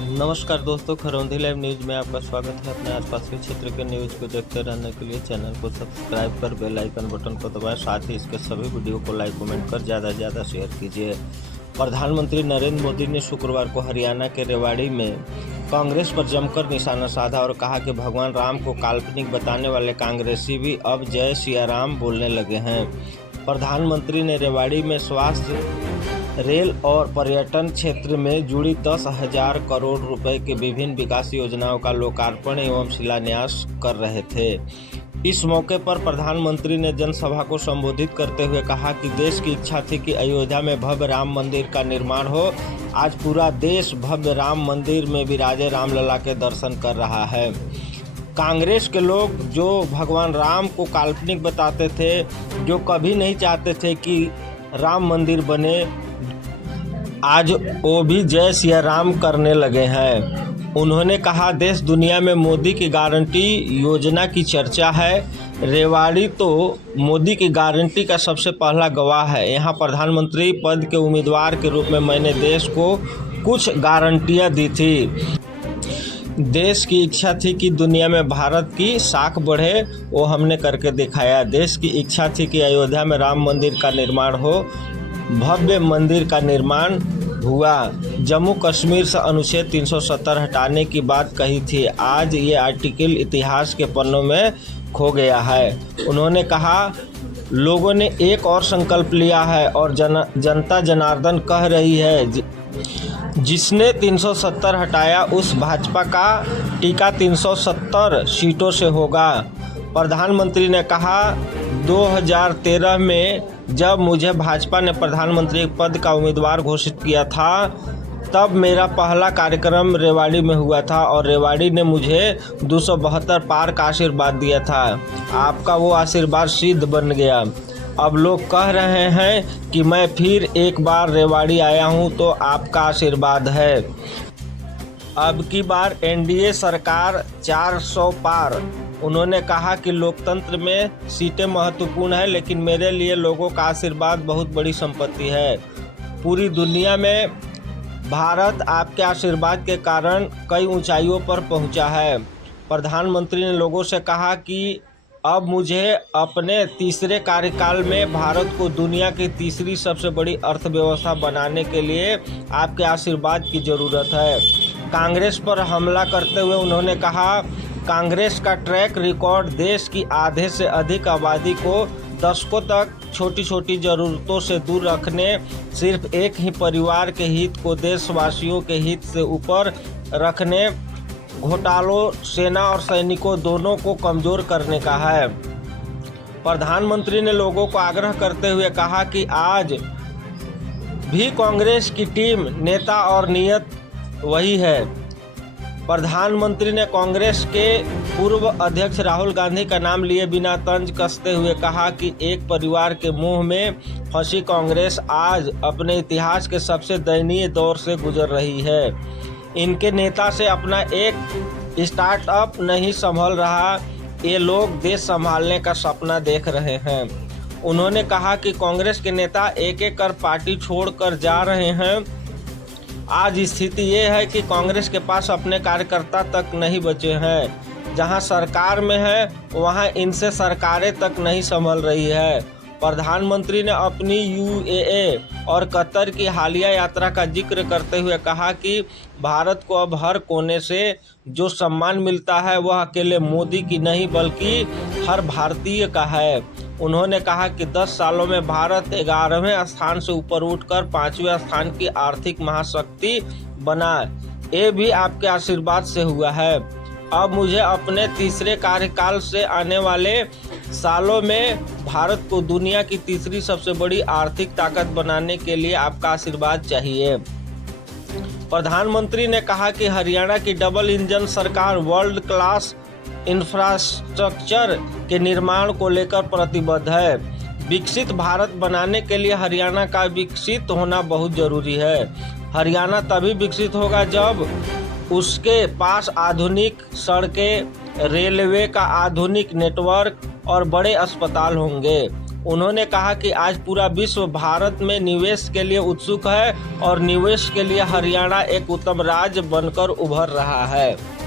नमस्कार दोस्तों, Kharaundhi live news में आपका स्वागत है। अपने आसपास के क्षेत्र के न्यूज़ को देखते रहने के लिए चैनल को सब्सक्राइब कर बेल आइकन बटन को दबाएं। साथ ही इसके सभी वीडियो को लाइक कमेंट कर ज़्यादा से ज़्यादा शेयर कीजिए। प्रधानमंत्री नरेंद्र मोदी ने शुक्रवार को हरियाणा के रेवाड़ी में कांग्रेस पर जमकर निशाना साधा और कहा कि भगवान राम को काल्पनिक बताने वाले कांग्रेसी भी अब जय सिया राम बोलने लगे हैं। प्रधानमंत्री ने रेवाड़ी में स्वास्थ्य, रेल और पर्यटन क्षेत्र में जुड़ी 10,000 करोड़ रुपए की विभिन्न विकास योजनाओं का लोकार्पण एवं शिलान्यास कर रहे थे। इस मौके पर प्रधानमंत्री ने जनसभा को संबोधित करते हुए कहा कि देश की इच्छा थी कि अयोध्या में भव्य राम मंदिर का निर्माण हो। आज पूरा देश भव्य राम मंदिर में विराजे रामलला के दर्शन कर रहा है। कांग्रेस के लोग जो भगवान राम को काल्पनिक बताते थे, जो कभी नहीं चाहते थे कि राम मंदिर बने, आज वो भी जय सिया राम करने लगे हैं। उन्होंने कहा, देश दुनिया में मोदी की गारंटी योजना की चर्चा है। रेवाड़ी तो मोदी की गारंटी का सबसे पहला गवाह है। यहाँ प्रधानमंत्री पद के उम्मीदवार के रूप में मैंने देश को कुछ गारंटियाँ दी थी। देश की इच्छा थी कि दुनिया में भारत की साख बढ़े, वो हमने करके दिखाया। देश की इच्छा थी कि अयोध्या में राम मंदिर का निर्माण हो, भव्य मंदिर का निर्माण हुआ। जम्मू कश्मीर से अनुच्छेद 370 हटाने की बात कही थी। आज ये आर्टिकल इतिहास के पन्नों में खो गया है। उन्होंने कहा, लोगों ने एक और संकल्प लिया है और जनता जनार्दन कह रही है, जिसने 370 हटाया उस भाजपा का टीका 370 सीटों से होगा। प्रधानमंत्री ने कहा, 2013 में जब मुझे भाजपा ने प्रधानमंत्री पद का उम्मीदवार घोषित किया था, तब मेरा पहला कार्यक्रम रेवाड़ी में हुआ था और रेवाड़ी ने मुझे 272 पार का आशीर्वाद दिया था। आपका वो आशीर्वाद सिद्ध बन गया। अब लोग कह रहे हैं कि मैं फिर एक बार रेवाड़ी आया हूं, तो आपका आशीर्वाद है। अब की बार एनडीए सरकार 400 पार। उन्होंने कहा कि लोकतंत्र में सीटें महत्वपूर्ण है, लेकिन मेरे लिए लोगों का आशीर्वाद बहुत बड़ी संपत्ति है। पूरी दुनिया में भारत आपके आशीर्वाद के कारण कई ऊंचाइयों पर पहुंचा है। प्रधानमंत्री ने लोगों से कहा कि अब मुझे अपने तीसरे कार्यकाल में भारत को दुनिया की तीसरी सबसे बड़ी अर्थव्यवस्था बनाने के लिए आपके आशीर्वाद की ज़रूरत है। कांग्रेस पर हमला करते हुए उन्होंने कहा, कांग्रेस का ट्रैक रिकॉर्ड देश की आधे से अधिक आबादी को दशकों तक छोटी छोटी ज़रूरतों से दूर रखने, सिर्फ एक ही परिवार के हित को देशवासियों के हित से ऊपर रखने, घोटालों, सेना और सैनिकों दोनों को कमज़ोर करने का है। प्रधानमंत्री ने लोगों को आग्रह करते हुए कहा कि आज भी कांग्रेस की टीम, नेता और नीयत वही है। प्रधानमंत्री ने कांग्रेस के पूर्व अध्यक्ष राहुल गांधी का नाम लिए बिना तंज कसते हुए कहा कि एक परिवार के मुंह में फंसी कांग्रेस आज अपने इतिहास के सबसे दयनीय दौर से गुजर रही है। इनके नेता से अपना एक स्टार्टअप नहीं संभल रहा, ये लोग देश संभालने का सपना देख रहे हैं। उन्होंने कहा कि कांग्रेस के नेता एक एक कर पार्टी छोड़कर जा रहे हैं। आज स्थिति ये है कि कांग्रेस के पास अपने कार्यकर्ता तक नहीं बचे हैं। जहां सरकार में है, वहां इनसे सरकारें तक नहीं संभल रही है। प्रधानमंत्री ने अपनी यूएई और कतर की हालिया यात्रा का जिक्र करते हुए कहा कि भारत को अब हर कोने से जो सम्मान मिलता है, वह अकेले मोदी की नहीं बल्कि हर भारतीय का है। उन्होंने कहा कि 10 सालों में भारत 11वें स्थान से ऊपर उठकर 5वें स्थान की आर्थिक महाशक्ति बना। ये भी आपके आशीर्वाद से हुआ है। अब मुझे अपने तीसरे कार्यकाल से आने वाले सालों में भारत को दुनिया की तीसरी सबसे बड़ी आर्थिक ताकत बनाने के लिए आपका आशीर्वाद चाहिए। प्रधानमंत्री ने कहा कि हरियाणा की डबल इंजन सरकार वर्ल्ड क्लास इंफ्रास्ट्रक्चर के निर्माण को लेकर प्रतिबद्ध है। विकसित भारत बनाने के लिए हरियाणा का विकसित होना बहुत जरूरी है। हरियाणा तभी विकसित होगा जब उसके पास आधुनिक सड़कें, रेलवे का आधुनिक नेटवर्क और बड़े अस्पताल होंगे। उन्होंने कहा कि आज पूरा विश्व भारत में निवेश के लिए उत्सुक है और निवेश के लिए हरियाणा एक उत्तम राज्य बनकर उभर रहा है।